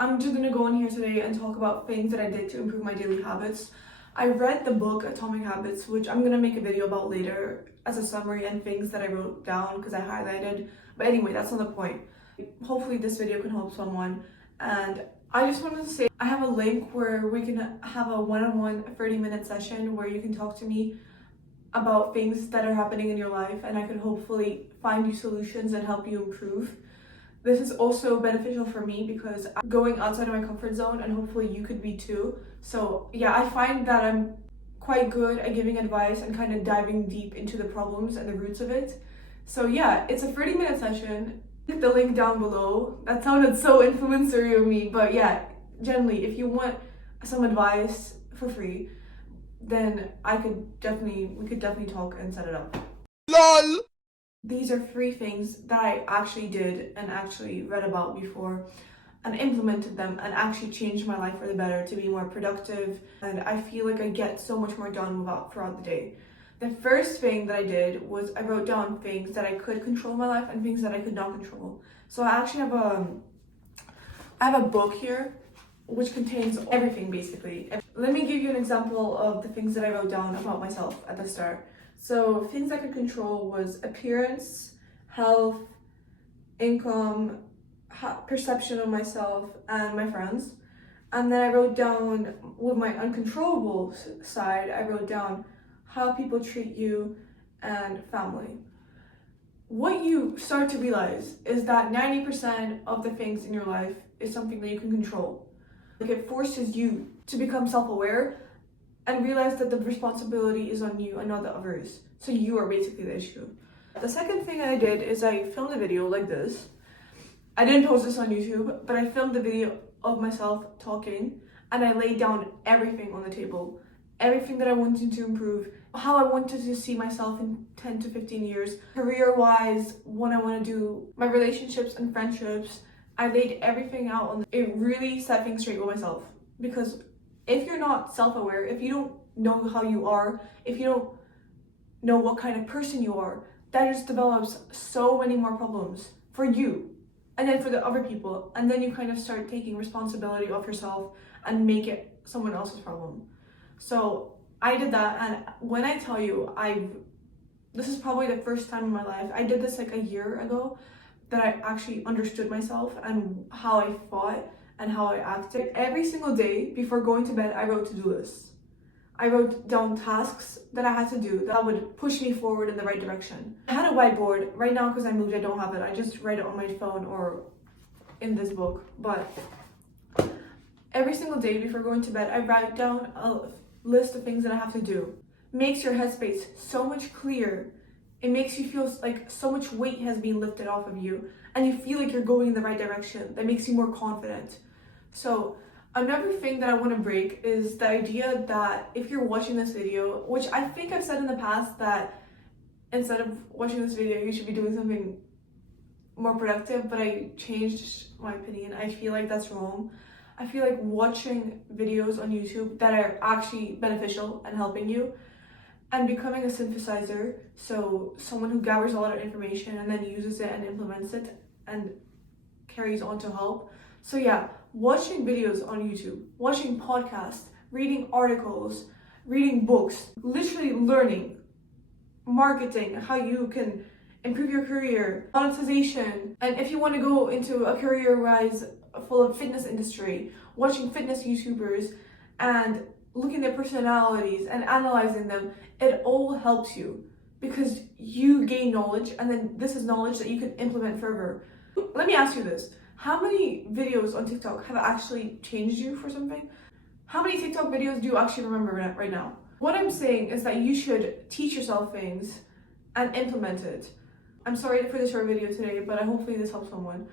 I'm just gonna go in here today and talk about things that I did to improve my daily habits. I read the book Atomic Habits, which I'm gonna make a video about later as a summary and things that I wrote down because I highlighted. But anyway, that's not the point. Hopefully this video can help someone. And I just wanted to say I have a link where we can have a one-on-one 30-minute session where you can talk to me about things that are happening in your life, and I can hopefully find you solutions and help you improve. This is also beneficial for me because I'm going outside of my comfort zone, and hopefully you could be too. So yeah, I find that I'm quite good at giving advice and kind of diving deep into the problems and the roots of it. So yeah, it's a 30-minute session. Click the link down below. That sounded so influencery of me, but yeah, generally, if you want some advice for free, then we could definitely talk and set it up. LOL! These are 3 things that I actually did and actually read about before and implemented them and actually changed my life for the better to be more productive, and I feel like I get so much more done throughout the day. The first thing that I did was I wrote down things that I could control in my life and things that I could not control. So I actually have a book here which contains everything basically. Let me give you an example of the things that I wrote down about myself at the start. So things I could control was appearance, health, income, perception of myself and my friends. And then I wrote down, with my uncontrollable side, I wrote down how people treat you and family. What you start to realize is that 90% of the things in your life is something that you can control. Like, it forces you to become self-aware and realize that the responsibility is on you and not the others. So you are basically the issue. The second thing I did is I filmed a video like this. I didn't post this on YouTube, but I filmed a video of myself talking, and I laid down everything on the table. Everything that I wanted to improve, how I wanted to see myself in 10 to 15 years, career-wise, what I want to do, my relationships and friendships. I laid everything out it really set things straight with myself. Because if you're not self-aware, if you don't know how you are, if you don't know what kind of person you are, that just develops so many more problems for you and then for the other people. And then you kind of start taking responsibility of yourself and make it someone else's problem. So I did that, and when I tell you, this is probably the first time in my life, I did this like a year ago, that I actually understood myself and how I thought and how I acted. Every single day before going to bed, I wrote to-do lists. I wrote down tasks that I had to do that would push me forward in the right direction. I had a whiteboard. Right now, because I moved, I don't have it. I just write it on my phone or in this book. But every single day before going to bed, I write down a list of things that I have to do. Makes your headspace so much clearer. It makes you feel like so much weight has been lifted off of you, and you feel like you're going in the right direction. That makes you more confident. So another thing that I want to break is the idea that if you're watching this video, which I think I've said in the past, that instead of watching this video, you should be doing something more productive, but I changed my opinion. I feel like that's wrong. I feel like watching videos on YouTube that are actually beneficial and helping you, and becoming a synthesizer, so someone who gathers a lot of information and then uses it and implements it and carries on to help. So yeah, watching videos on YouTube, watching podcasts, reading articles, reading books, literally learning marketing, how you can improve your career, monetization, and if you want to go into a career-wise full of fitness industry, watching fitness YouTubers and looking at their personalities and analyzing them, it all helps you because you gain knowledge, and then this is knowledge that you can implement further. Let me ask you this. How many videos on TikTok have actually changed you for something? How many TikTok videos do you actually remember right now? What I'm saying is that you should teach yourself things and implement it. I'm sorry for the short video today, but hopefully this helps someone.